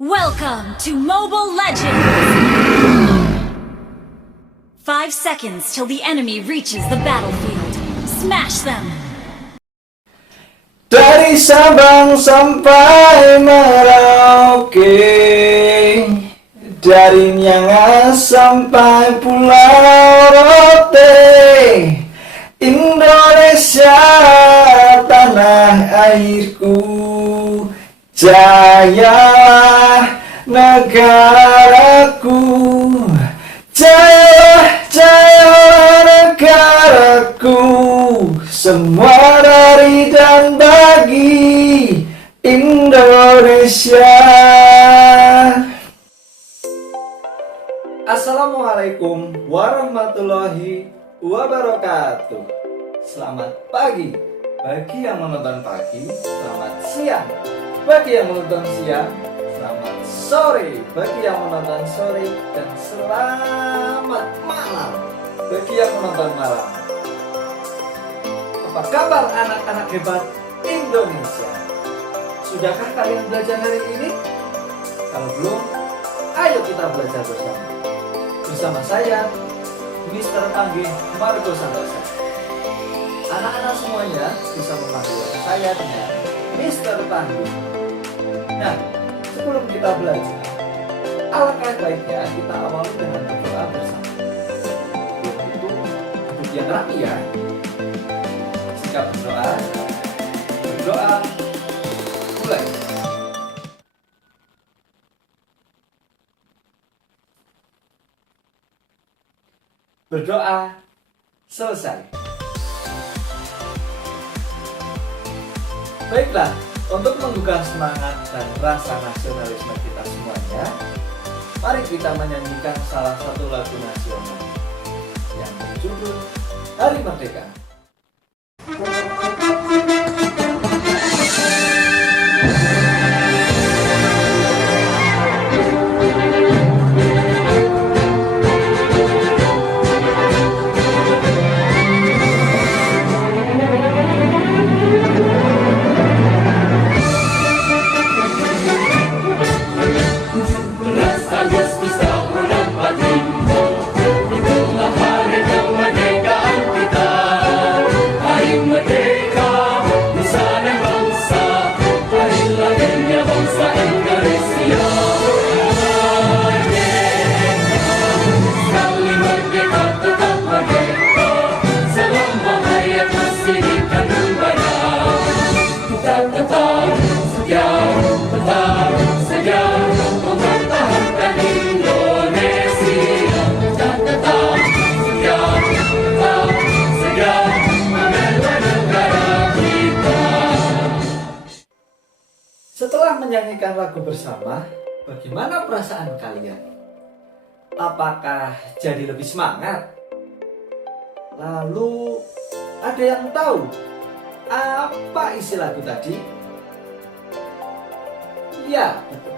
Welcome to Mobile Legends! 5 seconds till the enemy reaches the battlefield. Smash them! Dari Sabang sampai Merauke, dari Miangas sampai Pulau Rote, Indonesia tanah airku, jayalah negaraku, jayalah negaraku, semua dari dan bagi Indonesia. Assalamualaikum warahmatullahi wabarakatuh. Selamat pagi bagi yang menonton pagi, selamat siang bagi yang menonton siang, selamat sore bagi yang menonton sore, dan selamat malam bagi yang menonton malam. Apa kabar anak-anak hebat Indonesia? Sudahkah kalian belajar hari ini? Kalau belum, ayo kita belajar bersama. Bersama saya, Mr. Anggi Margo Santosa. Anak-anak semuanya bisa memanggil saya dengan Mr. Tanggi. Nah, sebelum kita belajar, alangkah baiknya kita awali dengan berdoa bersama. Untuk itu, duduk yang rapi ya. Jika berdoa, mulai. Berdoa selesai. Baiklah, untuk menggugah semangat dan rasa nasionalisme kita semuanya, mari kita menyanyikan salah satu lagu nasional yang berjudul Hari Merdeka. Setelah menyanyikan lagu bersama, bagaimana perasaan kalian? Apakah jadi lebih semangat? Lalu, ada yang tahu apa isi lagu tadi? Ya, betul.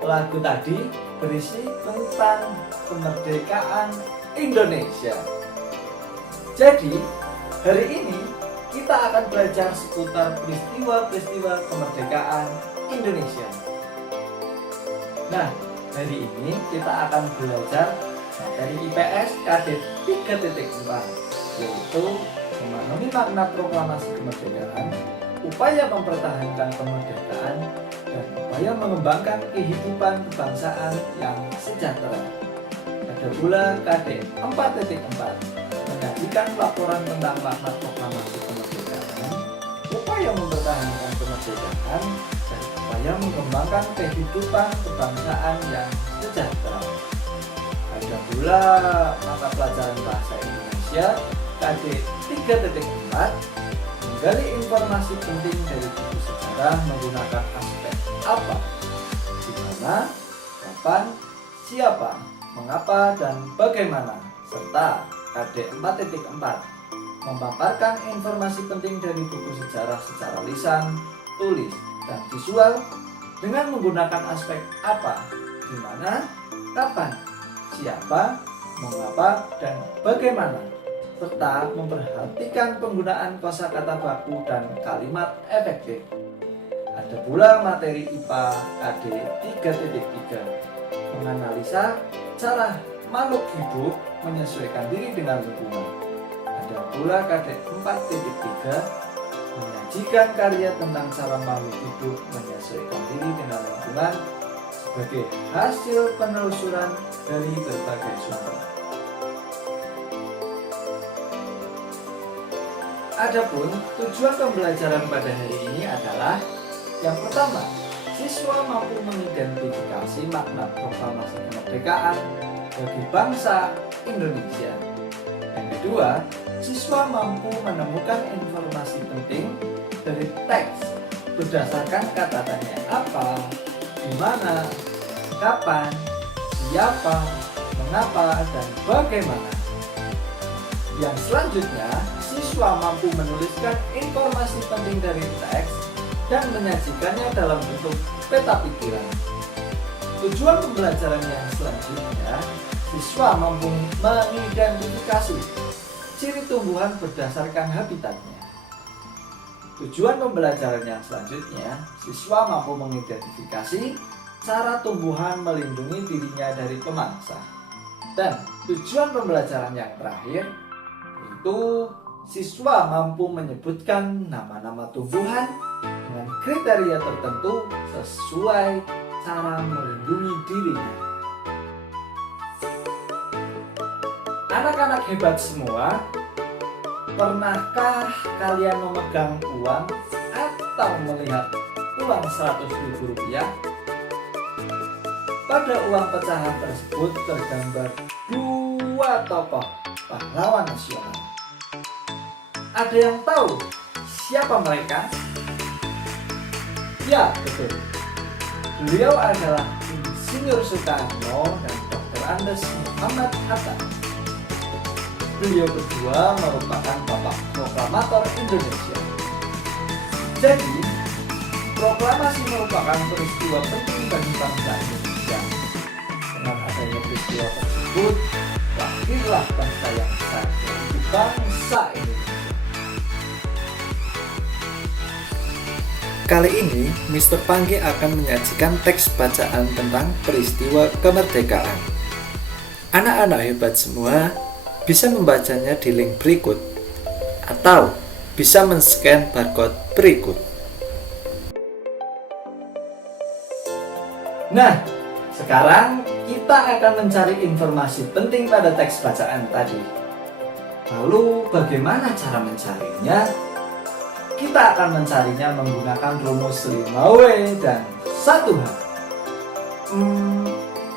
Lagu tadi berisi tentang kemerdekaan Indonesia. Jadi, hari ini kita akan belajar seputar peristiwa-peristiwa kemerdekaan Indonesia. Nah, hari ini kita akan belajar materi IPS KD 3.4, yaitu memahami makna proklamasi kemerdekaan, upaya mempertahankan kemerdekaan, dan upaya mengembangkan kehidupan kebangsaan yang sejahtera. Ada pula KD 4.4, menyajikan laporan tentang makna proklamasi kemerdekaan, upaya mempertahankan kemerdekaan, dan upaya mengembangkan kehidupan kebangsaan yang sejahtera. Ada pula mata pelajaran bahasa Indonesia KD 3.4, menggali informasi penting dari buku sejarah menggunakan aspek apa, di mana, kapan, siapa, mengapa, dan bagaimana, serta KD 4.4, memaparkan informasi penting dari buku sejarah secara lisan, tulis, dan visual dengan menggunakan aspek apa, di mana, kapan, siapa, mengapa, dan bagaimana, serta memperhatikan penggunaan kosakata baku dan kalimat efektif. Ada pula materi IPA KD 3.3, menganalisa cara makhluk hidup menyesuaikan diri dengan lingkungan. Ada pula KD 4.3, menyajikan karya tentang cara makhluk hidup menyesuaikan diri dengan lingkungan sebagai hasil penelusuran dari berbagai sumber. Adapun tujuan pembelajaran pada hari ini adalah yang pertama, siswa mampu mengidentifikasi makna proklamasi kemerdekaan bagi bangsa Indonesia. Yang kedua, siswa mampu menemukan informasi penting dari teks berdasarkan kata tanya apa, di mana, kapan, siapa, mengapa, dan bagaimana. Yang selanjutnya, siswa mampu menuliskan informasi penting dari teks dan menyajikannya dalam bentuk peta pikiran. Tujuan pembelajaran yang selanjutnya, siswa mampu mengidentifikasi ciri tumbuhan berdasarkan habitatnya. Tujuan pembelajaran yang selanjutnya, siswa mampu mengidentifikasi cara tumbuhan melindungi dirinya dari pemangsa. Dan tujuan pembelajaran yang terakhir, yaitu siswa mampu menyebutkan nama-nama tumbuhan dengan kriteria tertentu sesuai cara melindungi dirinya. Anak-anak hebat semua, pernahkah kalian memegang uang atau melihat uang 100.000 rupiah? Pada uang pecahan tersebut tergambar dua tokoh pahlawan nasional. Ada yang tahu siapa mereka? Ya, betul. Beliau adalah Insinyur Soekarno dan Dr. Andes Muhammad Hatta. Beliau berdua merupakan bapak proklamator Indonesia. Jadi, proklamasi merupakan peristiwa penting bagi bangsa Indonesia. Dengan adanya peristiwa tersebut, lahirlah bangsa yang besar, yaitu bangsa Indonesia. Kali ini, Mr. Panggi akan menyajikan teks bacaan tentang peristiwa kemerdekaan. Anak-anak hebat semua bisa membacanya di link berikut, atau bisa men-scan barcode berikut. Nah, sekarang kita akan mencari informasi penting pada teks bacaan tadi. Lalu, bagaimana cara mencarinya? Kita akan mencarinya menggunakan rumus 5W dan 1H.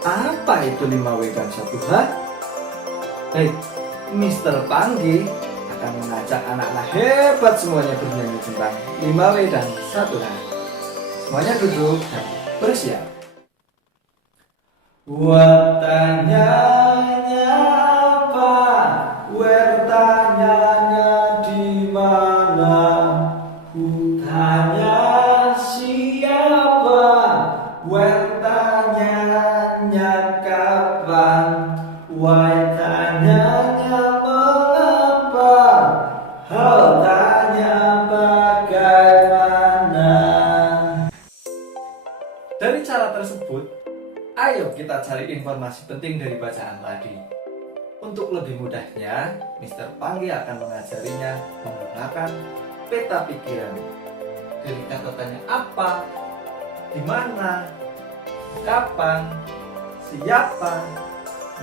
Apa itu 5W dan 1H? Baik, Mr. Panggi akan mengajak anak-anak hebat semuanya bernyanyi tentang 5W dan 1H. Semuanya duduk dan bersiap. Watanyanya apa? Wertanyanya di mana? Hutanya siapa? Wertanyanya kapan? Waitanyanya mengapa? Haltanya bagaimana? Dari cara tersebut, ayo kita cari informasi penting dari bacaan tadi. Untuk lebih mudahnya, Mr. Panggi akan mengajarinya menggunakan peta pikiran. Dari kata tanya apa, di mana, kapan, siapa,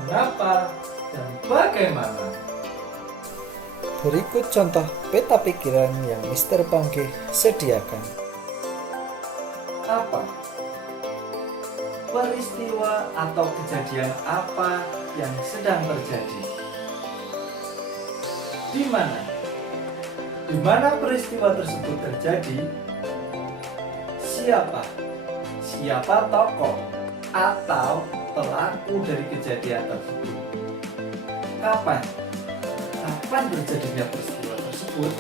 mengapa, dan bagaimana. Berikut contoh peta pikiran yang Mr. Panggi sediakan. Apa? Peristiwa atau kejadian apa yang sedang terjadi? Di mana? Di mana peristiwa tersebut terjadi? Siapa? Siapa tokoh atau pelaku dari kejadian tersebut? Kapan? Kapan terjadinya peristiwa tersebut?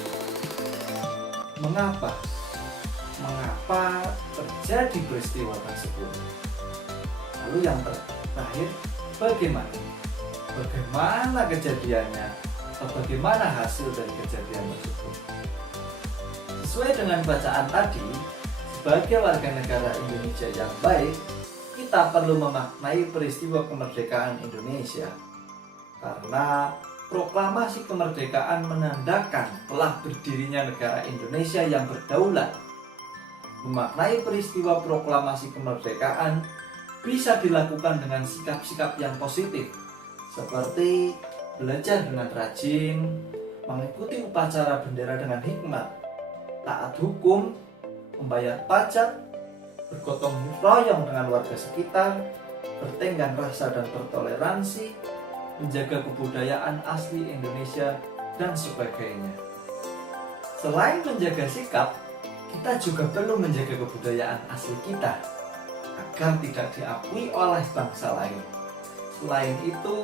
Mengapa? Mengapa terjadi peristiwa tersebut? Lalu yang terakhir, bagaimana? Bagaimana kejadiannya? Atau bagaimana hasil dari kejadian tersebut? Sesuai dengan bacaan tadi, sebagai warga negara Indonesia yang baik, kita perlu memaknai peristiwa kemerdekaan Indonesia. Karena proklamasi kemerdekaan menandakan telah berdirinya negara Indonesia yang berdaulat. Memaknai peristiwa proklamasi kemerdekaan bisa dilakukan dengan sikap-sikap yang positif, seperti belajar dengan rajin, mengikuti upacara bendera dengan hikmat, taat hukum, membayar pajak, bergotong royong dengan warga sekitar, bertenggang rasa dan bertoleransi, menjaga kebudayaan asli Indonesia, dan sebagainya. Selain menjaga sikap, kita juga perlu menjaga kebudayaan asli kita agar tidak diakui oleh bangsa lain. Selain itu,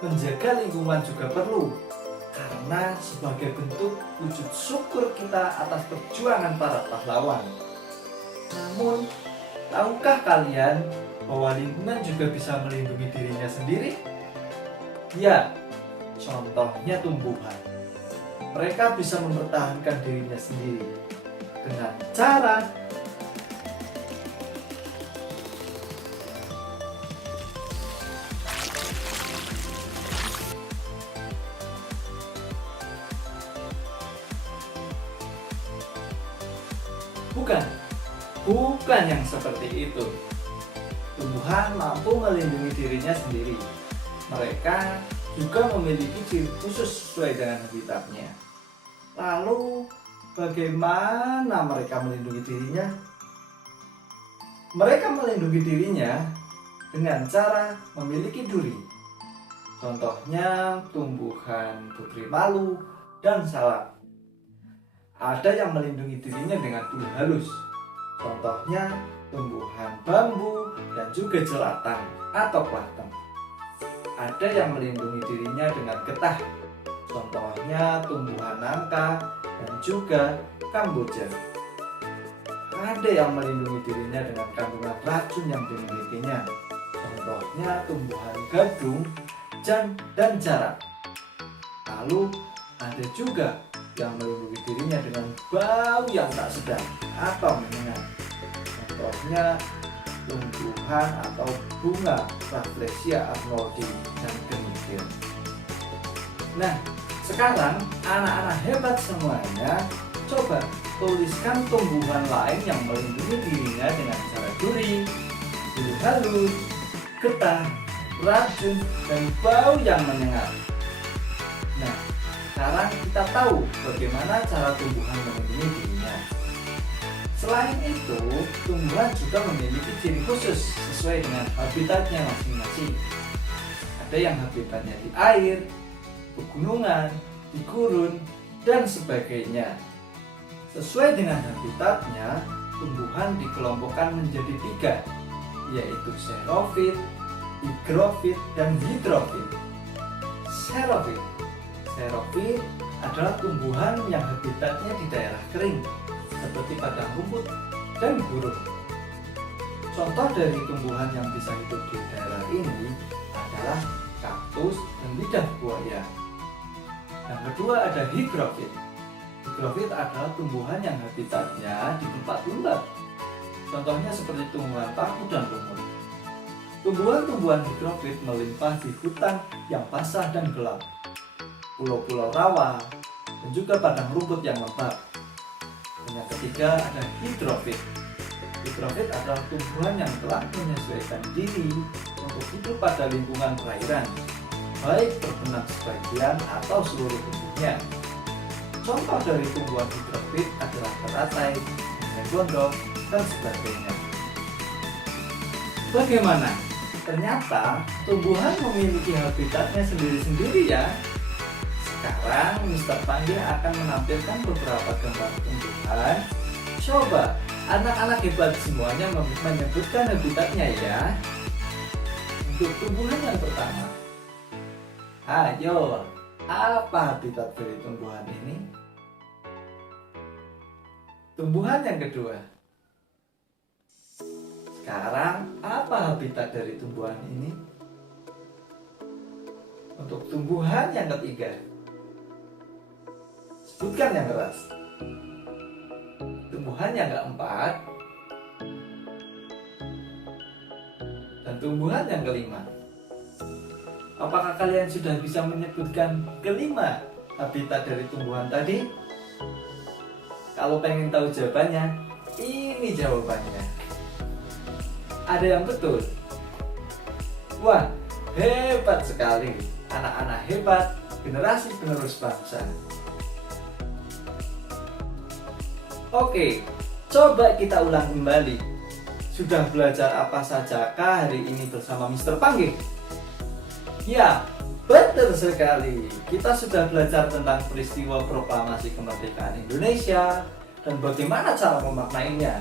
menjaga lingkungan juga perlu, karena sebagai bentuk wujud syukur kita atas perjuangan para pahlawan. Namun, tahukah kalian bahwa lingkungan juga bisa melindungi dirinya sendiri? Ya, contohnya tumbuhan. Mereka bisa mempertahankan dirinya sendiri dengan cara bukan yang seperti itu. Tumbuhan mampu melindungi dirinya sendiri. Mereka juga memiliki ciri khusus sesuai dengan habitatnya. Lalu, bagaimana mereka melindungi dirinya? Mereka melindungi dirinya dengan cara memiliki duri. Contohnya tumbuhan putri malu dan salak. Ada yang melindungi dirinya dengan bulu halus. Contohnya tumbuhan bambu dan juga jelatang atau plankton. Ada yang melindungi dirinya dengan getah. Contohnya tumbuhan nangka dan juga kamboja. Ada yang melindungi dirinya dengan kandungan racun yang dimilikinya. Contohnya tumbuhan gadung dan jarak. Lalu ada juga yang melindungi dirinya dengan bau yang tak sedap atau menyengat. Contohnya tumbuhan atau bunga Rafflesia arnoldii dan demikian. Nah, sekarang anak-anak hebat semuanya, coba tuliskan tumbuhan lain yang melindungi dirinya dengan cara duri, bulu halus, getah, racun, dan bau yang menyengat. Nah, sekarang kita tahu bagaimana cara tumbuhan melindungi dirinya. Selain itu, tumbuhan juga memiliki ciri khusus sesuai dengan habitatnya masing-masing. Ada yang habitatnya di air, pegunungan, di gurun, dan sebagainya. Sesuai dengan habitatnya, tumbuhan dikelompokkan menjadi 3, yaitu xerofit, higrofit, dan hidrofit. Xerofit adalah tumbuhan yang habitatnya di daerah kering, seperti padang rumput dan gurun. Contoh dari tumbuhan yang bisa hidup di daerah ini adalah kaktus dan lidah buaya. Yang kedua ada higrofit. Higrofit adalah tumbuhan yang habitatnya di tempat lembab. Contohnya seperti tumbuhan paku dan lumut. Tumbuhan-tumbuhan higrofit melimpah di hutan yang basah dan gelap, pulau-pulau rawa, dan juga padang rumput yang lembab. Dan yang ketiga ada hidrofit. Hidrofit adalah tumbuhan yang telah menyesuaikan diri untuk hidup pada lingkungan perairan, baik berbenah sebagian atau seluruh tubuhnya. Contoh dari tumbuhan hidrofit adalah teratai, gondok, dan sebagainya. Bagaimana? Ternyata tumbuhan memiliki habitatnya sendiri-sendiri ya. Sekarang Mr. Panggi akan menampilkan beberapa gambar tumbuhan. Coba anak-anak hebat semuanya menyebutkan habitatnya ya. Untuk tumbuhan yang pertama, ayo, apa habitat dari tumbuhan ini? Tumbuhan yang kedua, sekarang apa habitat dari tumbuhan ini? Untuk tumbuhan yang ketiga, sebutkan yang keras. Tumbuhan yang keempat, dan tumbuhan yang kelima. Apakah kalian sudah bisa menyebutkan kelima habitat dari tumbuhan tadi? Kalau pengen tahu jawabannya, ini jawabannya. Ada yang betul? Wah, hebat sekali. Anak-anak hebat, generasi penerus bangsa. Oke, coba kita ulang kembali. Sudah belajar apa sajakah hari ini bersama Mr. Panggih? Ya, betul sekali. Kita sudah belajar tentang peristiwa proklamasi kemerdekaan Indonesia dan bagaimana cara memaknainya.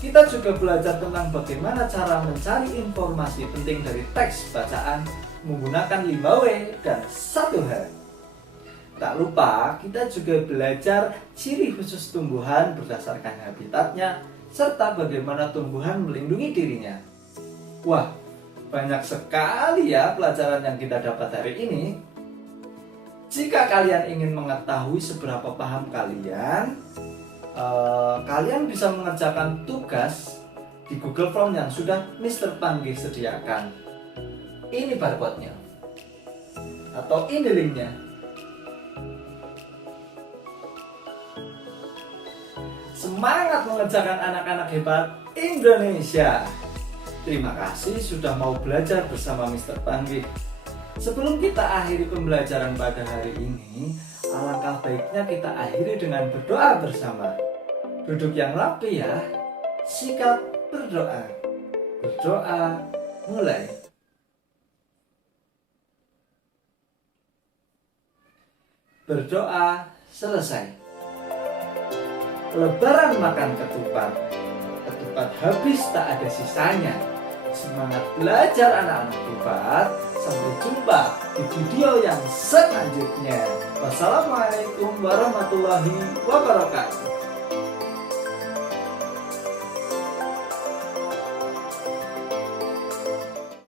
Kita juga belajar tentang bagaimana cara mencari informasi penting dari teks bacaan menggunakan 5W dan 1H. Tak lupa, kita juga belajar ciri khusus tumbuhan berdasarkan habitatnya serta bagaimana tumbuhan melindungi dirinya. Wah, banyak sekali ya pelajaran yang kita dapat hari ini. Jika kalian ingin mengetahui seberapa paham kalian, kalian bisa mengerjakan tugas di Google Form yang sudah Mr. Panggih sediakan. Ini barcode-nya atau ini link-nya. Semangat mengerjakan anak-anak hebat Indonesia. Terima kasih sudah mau belajar bersama Mr. Panggih. Sebelum kita akhiri pembelajaran pada hari ini, alangkah baiknya kita akhiri dengan berdoa bersama. Duduk yang rapi ya. Sikap berdoa. Berdoa mulai. Berdoa selesai. Lebaran makan ketupat. Ketupat habis tak ada sisanya. Semangat belajar anak-anak hebat. Sampai jumpa di video yang selanjutnya. Wassalamualaikum warahmatullahi wabarakatuh.